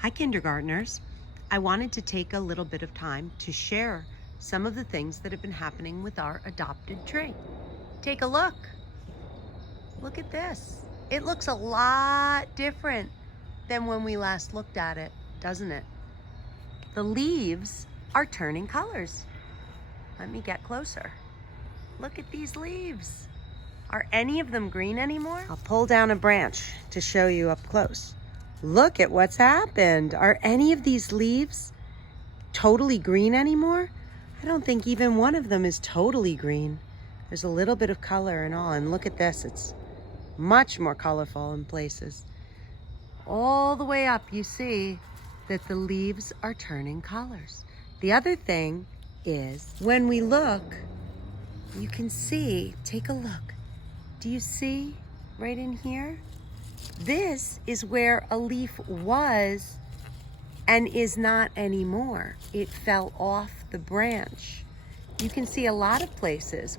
Hi, kindergartners. I wanted to take a little bit of time to share some of the things that have been happening with our adopted tree. Take a look. Look at this. It looks a lot different than when we last looked at it, doesn't it? The leaves are turning colors. Let me get closer. Look at these leaves. Are any of them green anymore? I'll pull down a branch to show you up close. Look at what's happened. Are any of these leaves totally green anymore? I don't think even one of them is totally green. There's a little bit of color and all, and look at this. It's much more colorful in places. All the way up, you see that the leaves are turning colors. The other thing is, when we look, you can see, take a look. Do you see right in here? This is where a leaf was and is not anymore. It fell off the branch. You can see a lot of places,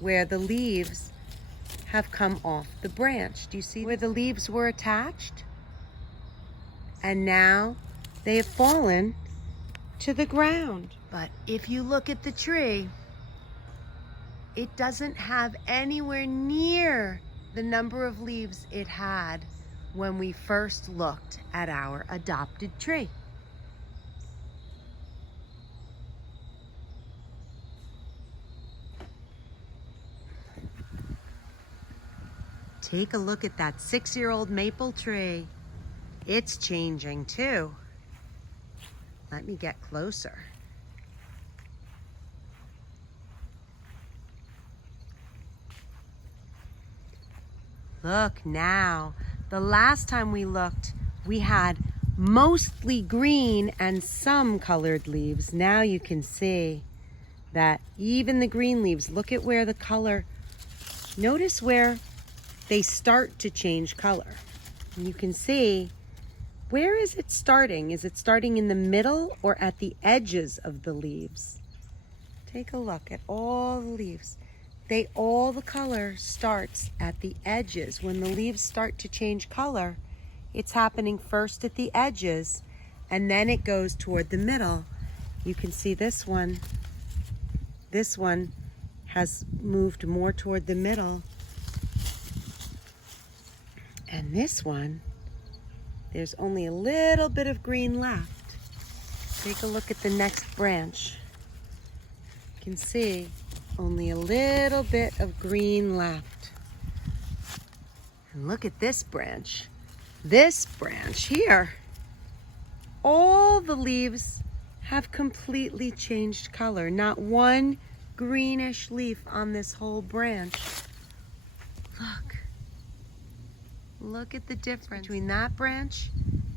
where the leaves have come off the branch. Do you see where the leaves were attached? And now they have fallen to the ground. But if you look at the tree, it doesn't have anywhere near the number of leaves it had when we first looked at our adopted tree. Take a look at that 6-year-old maple tree. It's changing too. Let me get closer. Look now. The last time we looked, we had mostly green and some colored leaves. Now you can see that even the green leaves, look at where the color, notice where they start to change color. And you can see, where is it starting? Is it starting in the middle or at the edges of the leaves? Take a look at all the leaves. All the color starts at the edges. When the leaves start to change color, it's happening first at the edges and then it goes toward the middle. You can see this one. This one has moved more toward the middle. And this one, there's only a little bit of green left. Take a look at the next branch. You can see only a little bit of green left. And look at this branch. This branch here. All the leaves have completely changed color. Not one greenish leaf on this whole branch. Look. Look at the difference between that branch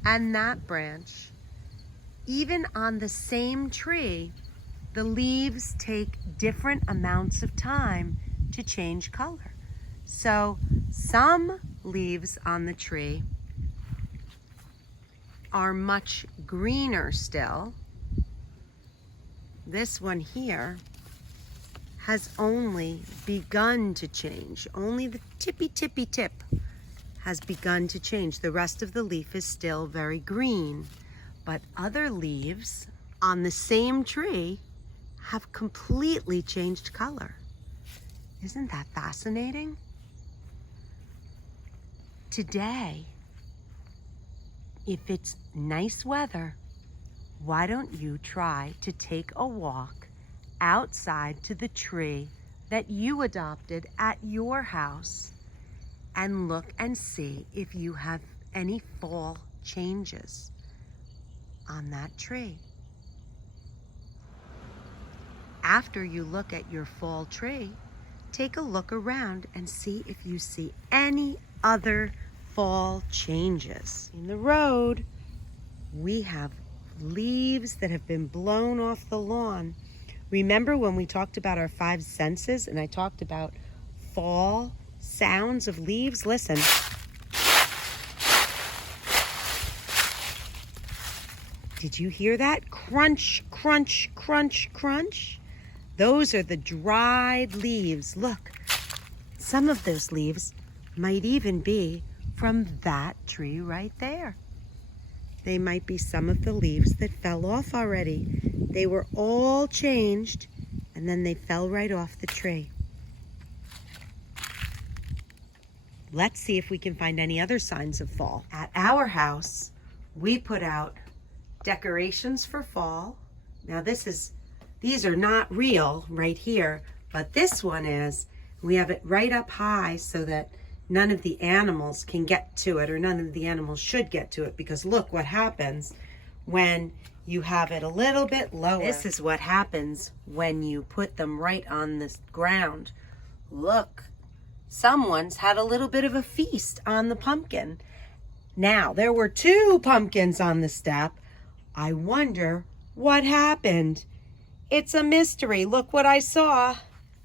and that branch. Even on the same tree, the leaves take different amounts of time to change color. So some leaves on the tree are much greener still. This one here has only begun to change. Only the tippy tip has begun to change. The rest of the leaf is still very green, but other leaves on the same tree have completely changed color. Isn't that fascinating? Today, if it's nice weather, why don't you try to take a walk outside to the tree that you adopted at your house and look and see if you have any fall changes on that tree. After you look at your fall tree, take a look around and see if you see any other fall changes. In the road, we have leaves that have been blown off the lawn. Remember when we talked about our 5 senses and I talked about fall sounds of leaves? Listen. Did you hear that? Crunch, crunch, crunch, crunch. Those are the dried leaves. Look, some of those leaves might even be from that tree right there. They might be some of the leaves that fell off already. They were all changed, and then they fell right off the tree. Let's see if we can find any other signs of fall. At our house, we put out decorations for fall. Now these are not real right here, but this one is. We have it right up high so that none of the animals can get to it, or none of the animals should get to it, because look what happens when you have it a little bit lower. This is what happens when you put them right on the ground. Look, someone's had a little bit of a feast on the pumpkin. Now, there were 2 pumpkins on the step. I wonder what happened. It's a mystery. Look what I saw.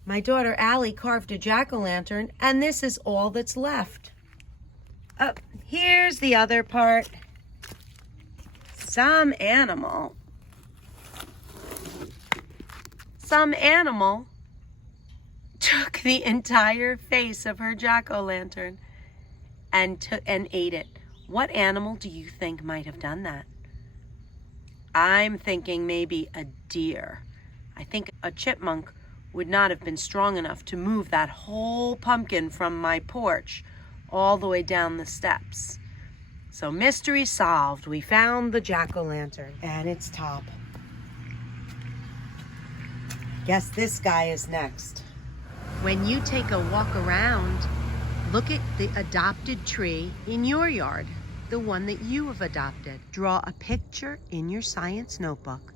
My daughter Allie carved a jack-o'-lantern, and this is all that's left. Here's the other part. Some animal took the entire face of her jack-o'-lantern and ate it. What animal do you think might have done that? I'm thinking maybe a deer. I think a chipmunk would not have been strong enough to move that whole pumpkin from my porch all the way down the steps. So mystery solved. We found the jack-o'-lantern and its top. Guess this guy is next. When you take a walk around, look at the adopted tree in your yard, the one that you have adopted. Draw a picture in your science notebook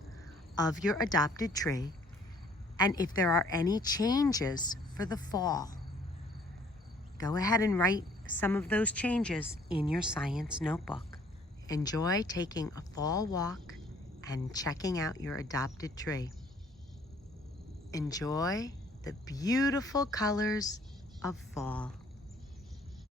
of your adopted tree, and if there are any changes for the fall, go ahead and write some of those changes in your science notebook. Enjoy taking a fall walk and checking out your adopted tree. Enjoy the beautiful colors of fall.